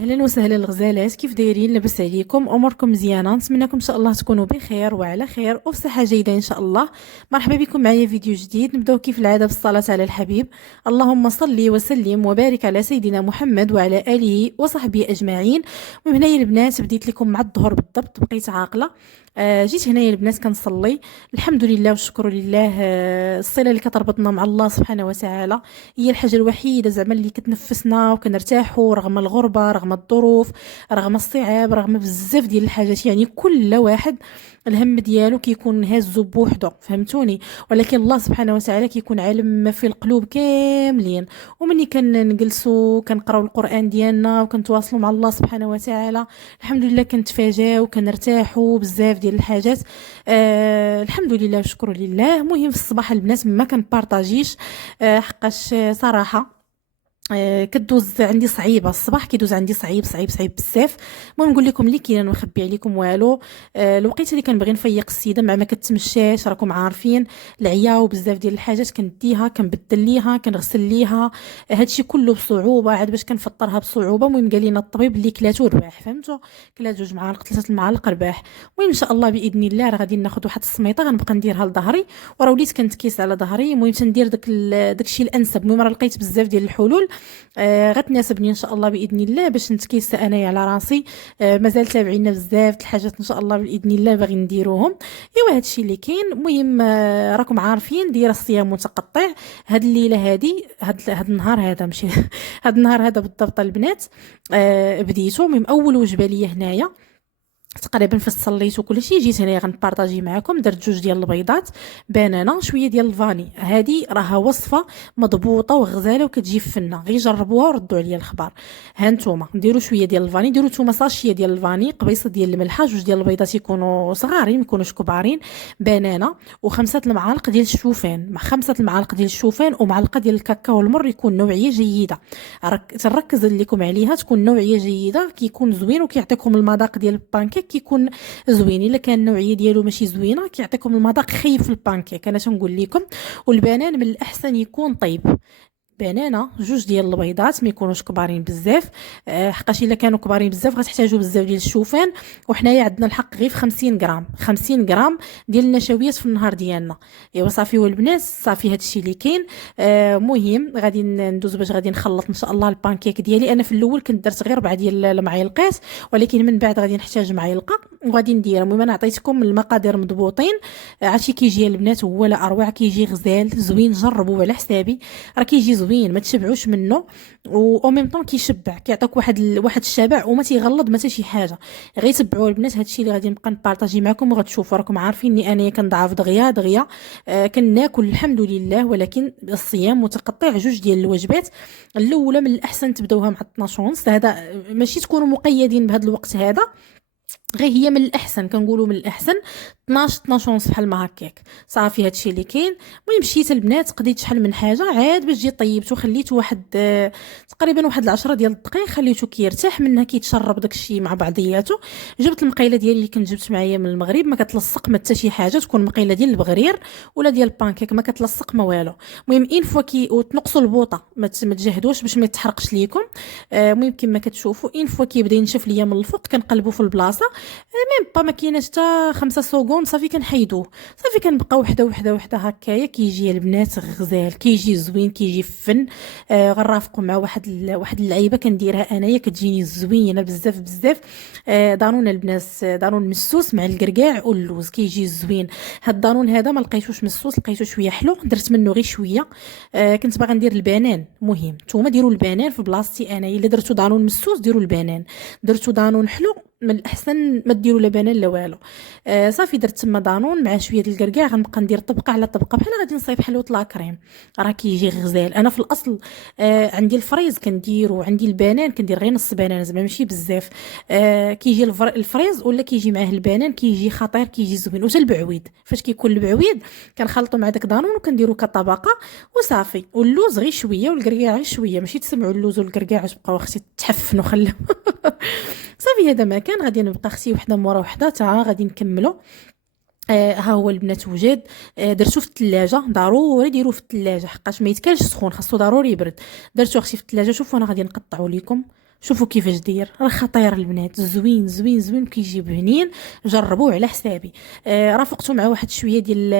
اهلا وسهلا الغزالات، كيف دايرين؟ لاباس عليكم؟ اموركم مزيانه؟ نتمنىكم ان شاء الله تكونوا بخير وعلى خير وبصحه جيده ان شاء الله. مرحبا بكم معايا فيديو جديد. نبداو كيف العاده بالصلاه على الحبيب. اللهم صل وسلم وبارك على سيدنا محمد وعلى اله وصحبه اجمعين. ومن هنايا البنات بديت لكم مع الظهر بالضبط، بقيت عاقله. جيت هنايا البنات كنصلي. الحمد لله والشكر لله. الصله اللي كتربطنا مع الله سبحانه وتعالى هي الحاجه الوحيده زعما اللي كتنفسنا وكنرتاحوا رغم الغربه، رغم الظروف، رغم الصعاب، رغم بزاف ديال الحاجات. يعني كل واحد الهم ديالو كيكون هازو بوحدو، فهمتوني؟ ولكن الله سبحانه وتعالى كيكون عالم ما في القلوب كاملين. ومني كنجلسوا كنقراو القران ديالنا وكنتواصلوا مع الله سبحانه وتعالى، الحمد لله كنتفاجاو وكنرتاحوا بزاف ديال الحاجات. الحمد لله والشكر لله. مهم في الصباح البنات ما كنبارطاجيش، حقاش صراحه كدوز عندي صعيبه. الصباح كيدوز عندي صعيب صعيب صعيب بزاف. المهم نقول لكم اللي كاين، نخبي عليكم والو. الوقيته اللي كنبغي نفيق السيده مع ما كتمشاش، راكم عارفين العيا وبزاف ديال الحاجات كنديها كنبدل ليها كنغسل ليها. هادشي كله بصعوبه، عاد باش كنفطرها بصعوبه. المهم قال لنا الطبيب اللي كلاتو رباح، فهمتوا؟ كلا 2 معالق 3 المعالق رباح. المهم ان شاء الله باذن الله راه غادي ناخذ واحد السميطه غنبقى نديرها لظهري. وراه وليت كنتكيس على ظهري. المهم تندير داكشي الانسب. المهم راه لقيت بزاف ديال الحلول غتناسبني ان شاء الله باذن الله باش نتكيس انايا على راسي. مازال تابعينا بزاف د الحاجات ان شاء الله باذن الله باغي نديروهم. ايوا هادشي اللي كاين. المهم راكم عارفين دايره الصيام متقطع. هاد الليله هادي هاد النهار هذا ماشي هاد النهار هذا بالضبط البنات. بديتو. المهم اول وجبه ليا هنايا تقريبا فاش صليت وكل شيء جيت هنايا غنبارطاجي معكم. درت 2 ديال البيضات، بنانه، شويه ديال الفاني. هذه راها وصفه مضبوطه وغزاله وكتجي فنه، غير جربوها وردوا عليا الخبر. ها نتوما ديروا شويه ديال الفاني، ديروا نتوما ساشيه ديال الفاني، قبيصه ديال الملحه، 2 ديال البيضات يكونوا صغارين ما يكونوش كبارين، بنانه، و5 المعالق ديال الشوفان، مع 5 المعالق ديال الشوفان ومعلقه ديال الكاكاو المر يكون نوعيه جيده. تركز لكم عليها، تكون نوعيه جيده كيكون زوين وكيعطيكم المذاق ديال البانكيك كيكون زوين. الا كان النوعيه ديالو ماشي زوينه كيعطيكم المذاق خايب في البانكيك، انا تنقول لكم. والبنان من الاحسن يكون طيب. بنانه، 2 ديال البيضات ما يكونوش كبارين بزاف. حقاش الا كانوا كبارين بزاف غتحتاجوا بزاف ديال الشوفان. وحنايا عندنا الحق غير في 50 غرام 50 غرام ديال النشويات في النهار ديالنا. ايوا صافي والبنات صافي هادشي اللي كاين. مهم غادي ندوز باش غادي نخلط ان شاء الله البانكيك ديالي. انا في الاول كنت درت غير 4 ديال المعالقات، ولكن من بعد غادي نحتاج معلقه وغادي ندير. المهم انا عطيتكم المقادير مضبوطين. عرفتي كيجي البنات هو لا اروع، كيجي غزال زوين. جربوا على حسابي، راه كيجي زوين ما تشبعوش منه. او ميم طون كيشبع، كيعطيك واحد الشبع وما تيغلظ ما حتى شي حاجه. غير تبعوا البنات هادشي اللي غادي نبقى نبارطاجي معكم وغتشوفوا. راكم عارفين اني انايا كنضعف دغيا دغيا. كناكل الحمد لله، ولكن الصيام متقطع. 2 ديال الوجبات الاولى من الاحسن تبداوها مع 12 ونص. هذا ماشي تكونوا مقيدين بهذا الوقت هذا، غير هي من الاحسن، كنقولوا من الاحسن 12 ونص بحال ما هكاك. صافي هادشي اللي كاين. المهم مشيت البنات قضيت شحال من حاجه عاد باش جيت طيبته، خليته واحد تقريبا واحد 10 ديال الدقائق، خليته كيرتاح منها كيتشرب داكشي مع بعضياته. جبت المقيله ديالي اللي كنت جبت معايا من المغرب، ما كتلصق ما حتى شي حاجه، تكون مقيله ديال البغرير ولا ديال البانكيك، ما كتلصق ما والو. المهم ان فوا وتنقصوا البوطه، ما تجهدوش باش ما يتحرقش ليكم. المهم كما كتشوفوا ان فوا كيبدا ينشف ليا من الفوق كنقلبوا في البلاصه. ميم با ما كايناش حتى 5 سكوند صافي كنحيدوه. صافي كنبقى وحده وحده وحده هكايا. كيجي البنات غزال، كيجي زوين، كيجي فن. غنرافقوا مع واحد اللعيبه كنديرها انايا كتجيني زوينه بزاف بزاف. دانون البنات، دانون مسوس مع الكركاع واللوز كيجي زوين. هاد الدانون هذا ما لقيتوش مسوس، لقيتو شويه حلو، درت منه غير شويه. كنت باغا ندير البنان. مهم نتوما ديروا البنان في بلاصتي انايا. الا درتو دانون مسوس ديروا البنان، درتو دانون حلو من الاحسن ما ديروا لا بنان لا والو. صافي درت تما دانون مع شويه ديال الكركاع. غنبقى ندير طبقه على طبقه بحال غادي نصايب حلوه لا كريم. راه كيجي غزال. انا في الاصل عندي الفريز كندير، وعندي البنان كندير غير نص بنان زعما ماشي بزاف. كيجي الفريز ولا كيجي معاه البنان كيجي خطير، كيجي زوين. وتا البعويد فاش كيكون البعويد كنخلطو مع داك دانون وكنديرو كطبقه وصافي. واللوز غير شويه والكركاع غير شويه، ماشي تسمعوا اللوز والكركاع وتبقاو اختي تحفنوا خليو. صافي هذا ما كان. غادي نبقى اختي وحده مورا وحده تا غادي نكملوا. ها هو البنات وجد. درتو في الثلاجه، ضروري ديروه في الثلاجه حقاش ما يتكالش سخون، خاصو ضروري يبرد. درتو اختي في الثلاجه. شوفوا انا غادي نقطعوا لكم. شوفوا كيفاش داير، راه خطير البنات، زوين زوين زوين، كيجي بنين. جربوه على حسابي. رافقته مع واحد شويه ديال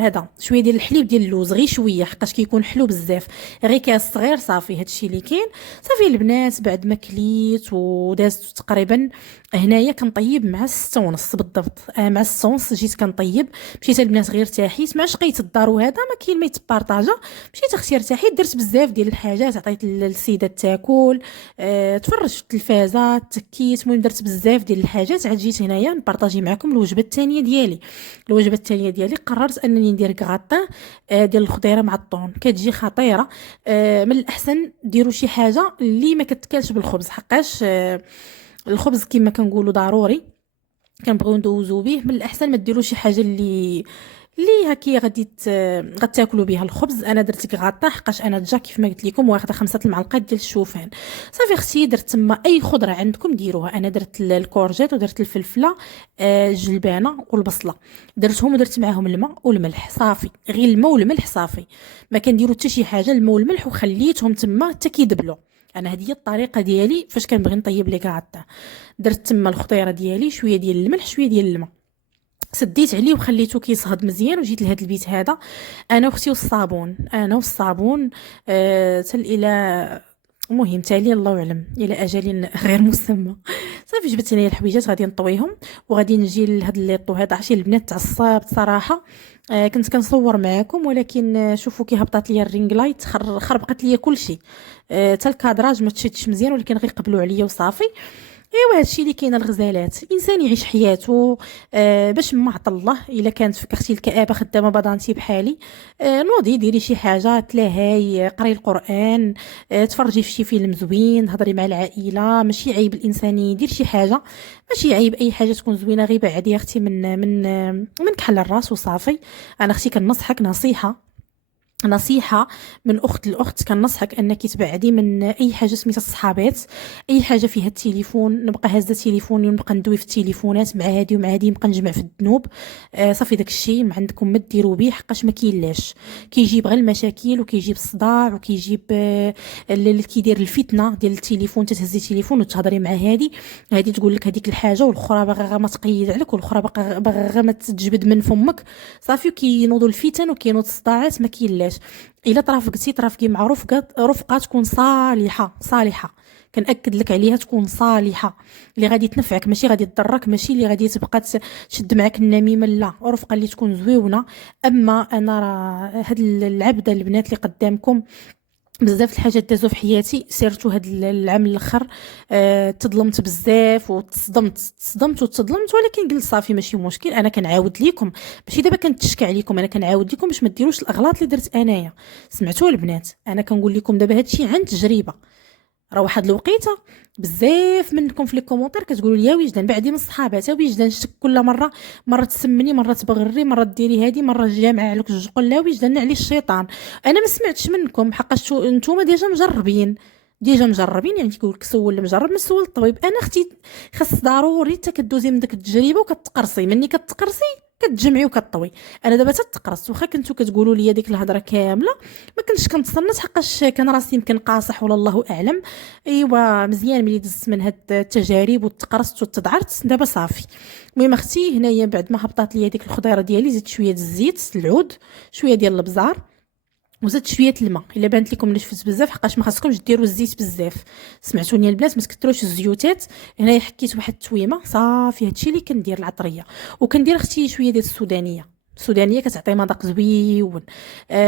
هذا، شويه ديال الحليب ديال اللوز، غير شويه حقاش كيكون حلو بزاف، غير كاس صغير صافي. هادشي اللي كاين. صافي البنات بعد ما كليت ودازت تقريبا، هنايا كنطيب مع 6:30 بالضبط. مع 6:30 جيت كنطيب. مشيت البنات غير ارتاحيت، مع شقيت الدار وهذا ما كاين ما يتبارطاجا. مشيت اختي ارتاحيت، درت بزاف ديال الحاجات، عطيت للسيدات تاكل، تفرجت في التلفازه، تكيت، المهم درت بزاف ديال الحاجات. عاد جيت هنايا نبارطاجي معكم الوجبه الثانيه ديالي. الوجبه الثانيه ديالي قررت انني ندير كغاطاه ديال الخضيره مع الطون، كتجي خطيره. من الاحسن ديروا شي حاجه اللي ما كتكالش بالخبز، حقاش الخبز كما كنقولوا ضروري كنبغيو ندوزو به. من الاحسن ما ديروش شي حاجه اللي هكي غتاكلوا بها الخبز. انا درت كغاطا حقاش انا دجا كيف ما قلت لكم واخده 5 المعلقات ديال الشوفان. صافي اختي درت تما اي خضره عندكم ديروها. انا درت الكورجيت ودرت الفلفله، الجلبانه والبصله، درتهم ودرت معاهم الماء والملح صافي. غير الماء والملح صافي، ما كنديروا حتى شي حاجه، الماء والملح، وخليتهم تما حتى كيدبلوا. انا هذه هي الطريقه ديالي فاش كنبغي نطيب لي كغاطا. درت تما الخضيره ديالي، شويه ديال الملح شويه ديال الماء، سديت عليه وخليته كيصهد مزيان. وجيت لهاد البيت هذا انا واختي والصابون، تل الى المهم تالي الله اعلم الى اجل غير مسمى. صافي جبت هنايا الحويجات غادي نطويهم وغادي نجي لهاد الليطو هذا. عرفتي البنات تعصبت صراحه. كنت كنصور معاكم ولكن شوفوا كي هبطات ليا الرينغ لايت، خربقت ليا كلشي. حتى الكادراج ما تشدش مزيان، ولكن غير قبلوا عليا وصافي. ايوا هادشي اللي كاين. الغزالات الانسان يعيش حياته باش ما عطى الله. الا كانت فيك اختي الكآبه خدامه بضانتي بحالي، نوضي ديري شي حاجه، تلاهاي، قري القران، تفرجي في شي فيلم زوين، هضري مع العائله. ماشي عيب الانسان يدير شي حاجه، ماشي عيب اي حاجه تكون زوينه. غير بعدي اختي من كحل الراس وصافي. انا اختي كنصحك نصيحه من اخت لاخت، كنصحك انك تبعدي من اي حاجه سميتها الصحابات، اي حاجه فيها التليفون. نبقى هازه تليفوني ونبقى ندوي في التليفونات مع هادي ومع هادي، نبقى نجمع في الذنوب. صافي داك الشيء ما عندكم ما ديروا به، حقاش ما كاينلاش. كيجيب غير المشاكل وكيجيب الصداع وكيجيب اللي كيدير الفتنه ديال التليفون. تتهزي التليفون وتهضري مع هادي تقول لك هذيك الحاجه، والاخرى باغا ما تقيد عليك، والاخرى باغا ما تجبد من فمك. صافي وكينوضوا الفتن وكينوض الصداعات، ما كاينلاش. الا ترافقي مع رفقه تكون صالحه، كنأكد لك عليها، تكون صالحه اللي غادي تنفعك، ماشي غادي تضرك، ماشي اللي غادي تبقى تشد معك النميمه. لا، رفقه اللي تكون زويونه. اما انا راه هاد العبده البنات اللي قدامكم بزاف الحاجات دازو في حياتي، سيرتو هاد العام الاخر. تظلمت بزاف وتصدمت ولكن قلت صافي ماشي مشكل. انا كنعاود ليكم، ماشي دابا كنتشكى عليكم، انا كنعاود ليكم باش ما ديروش الاغلاط اللي درت انايا. سمعتوا البنات؟ انا كنقول لكم دابا هادشي عن تجربه. راه واحد الوقيته بزاف منكم في لي كومونتير كتقولوا لي يا وجدان بعدي من الصحابات، يا وجدان شتك كل مره تسمني، مره تبغري، مره ديري هادي، مره الجامعه عليك الجقل. لا وجدان علي الشيطان. انا ما سمعتش منكم حقاش نتوما ديجا مجربين يعني تقول لك سول المجرب ما سول الطبيب. انا اختي خاص ضروري حتى كدوزي من ديك التجربه وكتقرصي مني، كتقرصي كتجمعي وكطوي. انا دابا تتقرص، واخا كنتو كتقولوا لي ديك الهضره كامله ما كنتش كنتصنت، حقاش كان راسي يمكن قاصح ولا الله اعلم. ايوا مزيان ملي دزت من هاد التجارب وتقرصت وتضعرت دابا صافي. المهم اختي هنايا بعد ما هبطات ليا ديك الخضيره ديالي، زدت شويه الزيت العود، شويه ديال البزار، وزدت شويه الماء. الا بانت لكم نشفت بزاف، حقاش ما خاصكمش ديروا الزيت بزاف. سمعتوني البنات؟ ما تكثروش الزيوتات. هنايا حكيت واحد التويمه صافي. هادشي اللي كندير العطريه. وكندير اختي شويه ديال السودانيه كتعطي مذاق زويون.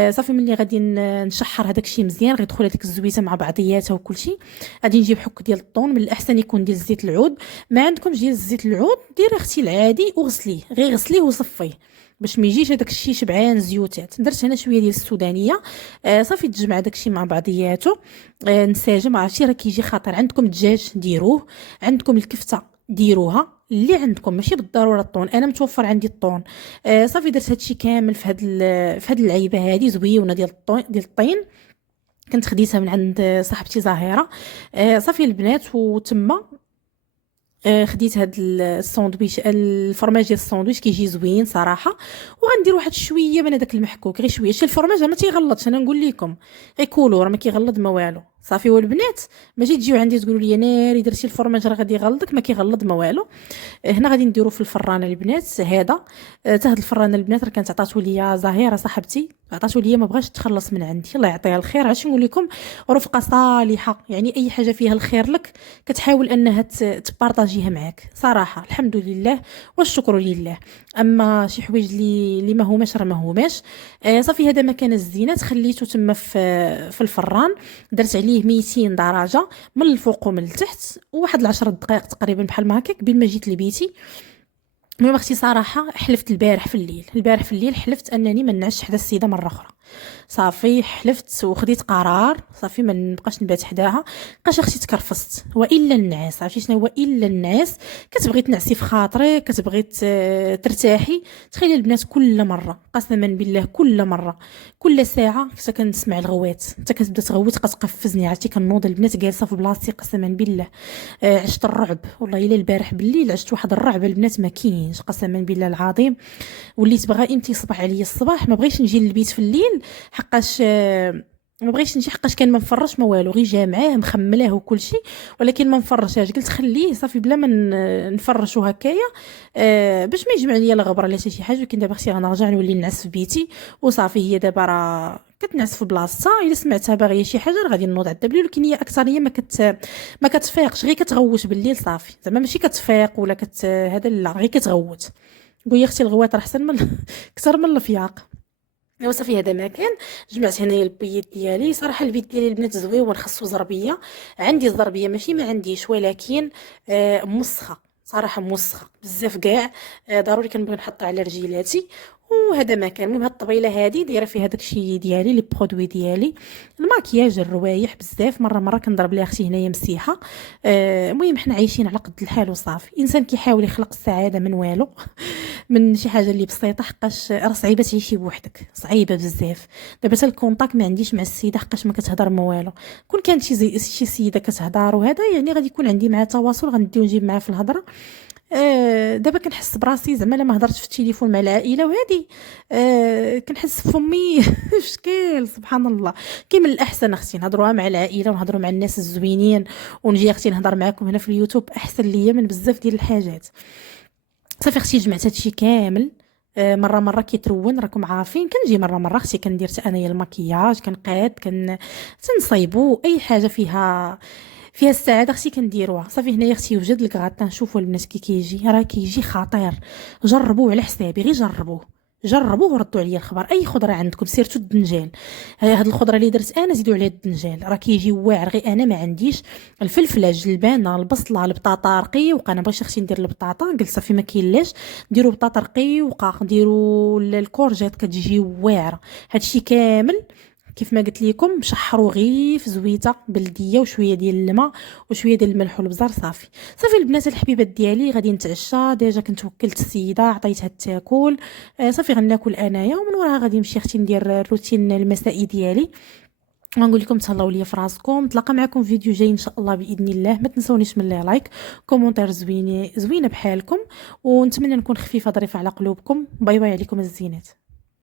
صافي ملي غادي نشحر هذاك الشيء مزيان، غيدخل هذيك الزويته مع بعضياتها وكل شيء. غادي نجيب حك ديال الطون، من الاحسن يكون ديال زيت العود. ما عندكمش ديال زيت العود ديري اختي العادي وغسليه، غير غسليه وصفيه باش ما يجيش هذاك الشيء شبعان زيوتات. درت هنا شويه ديال السودانيه. صافي تجمع داك الشيء مع بعضياته. نساجم. عرفتي راه كيجي خاطر. عندكم الدجاج ديروه، عندكم الكفته ديروها، اللي عندكم ماشي بالضروره الطون. انا متوفر عندي الطون. صافي درت هادشي كامل في هاد العيبه هادي زويونه ديال الطين. كنت خديتها من عند صاحبتي زهيره. صافي البنات وتما خديت هاد الساندويتش، الفرماج ديال الساندويتش كيجي زوين صراحه. وغندير واحد شويه من هذاك المحكوك، غير شويه. شي الفرماج ما تيغلطش، انا نقول لكم غير كولو راه ما كيغلط ما والو صافي. والبنات ماشي تجيو عندي تقولوا لي ناري درتي الفرماج راه غادي يغلظك، ما كيغلظ ما والو. هنا غادي نديرو في الفران البنات هذا. حتى هاد الفران البنات راه كانت عطاتو ليا زهيره صاحبتي، عطاتو ليا ما بغاش تخلص من عندي، الله يعطيها الخير. عرفتي نقول لكم رفقه صالحه، يعني اي حاجه فيها الخير لك كتحاول انها تبارطاجيها معاك صراحه. الحمد لله والشكر لله. اما شي حوايج اللي ما هماش راه ما هماش. صافي هذا مكان الزينات خليته تما في الفران، درت عليه 200 درجه من الفوق ومن التحت، وواحد 10 دقائق تقريبا بحال ما هكاك بين ما جيت لبيتي. المهم اختي صراحه حلفت البارح في الليل، البارح في الليل حلفت انني ما نعش حدا السيده مره اخرى. صافي حلفت وخديت قرار، صافي ما نبقاش نبات حداها. بقاش اختي تكرفست والا النعاس. عرفتي شنو هو الا النعاس؟ كتبغي تنعسي في خاطرك، كتبغي ترتاحي. تخيلي البنات كل مره قسما بالله كل مره كل ساعه كنت كنسمع الغوات، حتى كتبدا تغوت كتقفزني. عرفتي كنوض البنات جالسه في بلاصتي قسما بالله. عشت الرعب والله الا البارح بالليل عشت واحد الرعب البنات ما كاينش قسما بالله العظيم. وليت بغا امتى يصبح عليا الصباح، ما بغيتش نجي للبيت في الليل حقاش ما بغيتش نجي حقاش كان ما مفرش ما والو، غير جامعاه مخملاه وكل شيء، ولكن ما مفرشاش. قلت خليه صافي بلا ما نفرشو هكايا باش ما يجمع ليا الغبره لا شي حاجه. ولكن دابا اختي غنرجع نولي نعس في بيتي وصافي. هي دابا راه كتنعس في بلاصتها، الا سمعتها باغيه شي حاجه راه غادي نوض عدا بالليل. ولكن هي اكثريه ما كتفيقش، غير كتغوت بالليل صافي. زعما ماشي كتفيق ولا هذا لا، غير كتغوت. قولي يا اختي الغوات راه احسن من اكثر من الفياق. ايوا صافي هذا ما كان. جمعت هنايا البيت ديالي. صراحه البيت ديالي البنات زويون، خاصو زربيه. عندي الزربيه ماشي ما عنديش، ولكن موسخه صراحه، موسخه بزاف كاع. ضروري كنبغي نحطها على رجيلاتي. وهذا ما كان. المهم هاد الطبيله هذه دايره فيها داكشي ديالي لي برودوي ديالي، الماكياج الروايح بزاف. مره كنضرب ليها اختي هنايا مسيحه. المهم حنا عايشين على قد الحال وصافي. الانسان كيحاول يخلق السعاده من والو من شي حاجه اللي بسيطه، حقاش راه صعيبه تعيشي بوحدك، صعيبه بزاف. دابا حتى الكونتاك ما عنديش مع السيده حقاش ما كتهضر ما والو. كون كانت شي سيده كتهضر وهذا يعني غادي يكون عندي معها تواصل، غنديو نجيب معها في الهضره. دابا كنحس براسي زعما لما هضرت في التليفون مع العائله وهذه كنحس فمي شكل سبحان الله. كي من الاحسن اختي نهضروها مع العائله ونهضروا مع الناس الزوينين، ونجي اختي نهضر معكم هنا في اليوتيوب احسن ليا من بزاف ديال الحاجات. صافي اختي جمعت هادشي كامل. مره كيترون راكم عارفين. كنجي مره اختي كندير حتى انايا المكياج، كنقاد تنصايبو اي حاجه فيها السعاده اختي كنديروها. صافي هنايا اختي وجد الكغاتان. شوفوا البنات كي كيجي، راه كيجي خطير. جربوه على حسابي، غير جربوه وردوا عليا الخبر. اي خضره عندكم سيرتو الدنجال، هاد الخضره اللي درت انا زيدوا عليها الدنجال، راه كيجي واعر. غير انا ما عنديش الفلفله، الجلبانه، البصله، البطاطا رقيق. انا بغيت اختي ندير البطاطا، قلت صافي ما كاينلاش ديروا بطاطا رقيقه، ديروا الكورجيت كتجي واعره. هادشي كامل كيف ما قلت لكم شحروا غير في زويته بلديه وشويه ديال الماء وشويه ديال الملح والبزار. صافي البنات الحبيبات ديالي غادي نتعشى. ديجا كنت وكلت السيده عطيتها تاكل. صافي غناكل انايا، ومن وراها غادي نمشي اختي ندير الروتين المسائي ديالي. ونقول لكم تهلاو ليا في راسكم. نتلاقى معكم في فيديو جاي ان شاء الله باذن الله. ما تنسونيش من لايك كومونتير زوينه بحالكم، ونتمنى نكون خفيفه ظريفه على قلوبكم. باي باي عليكم الزينات.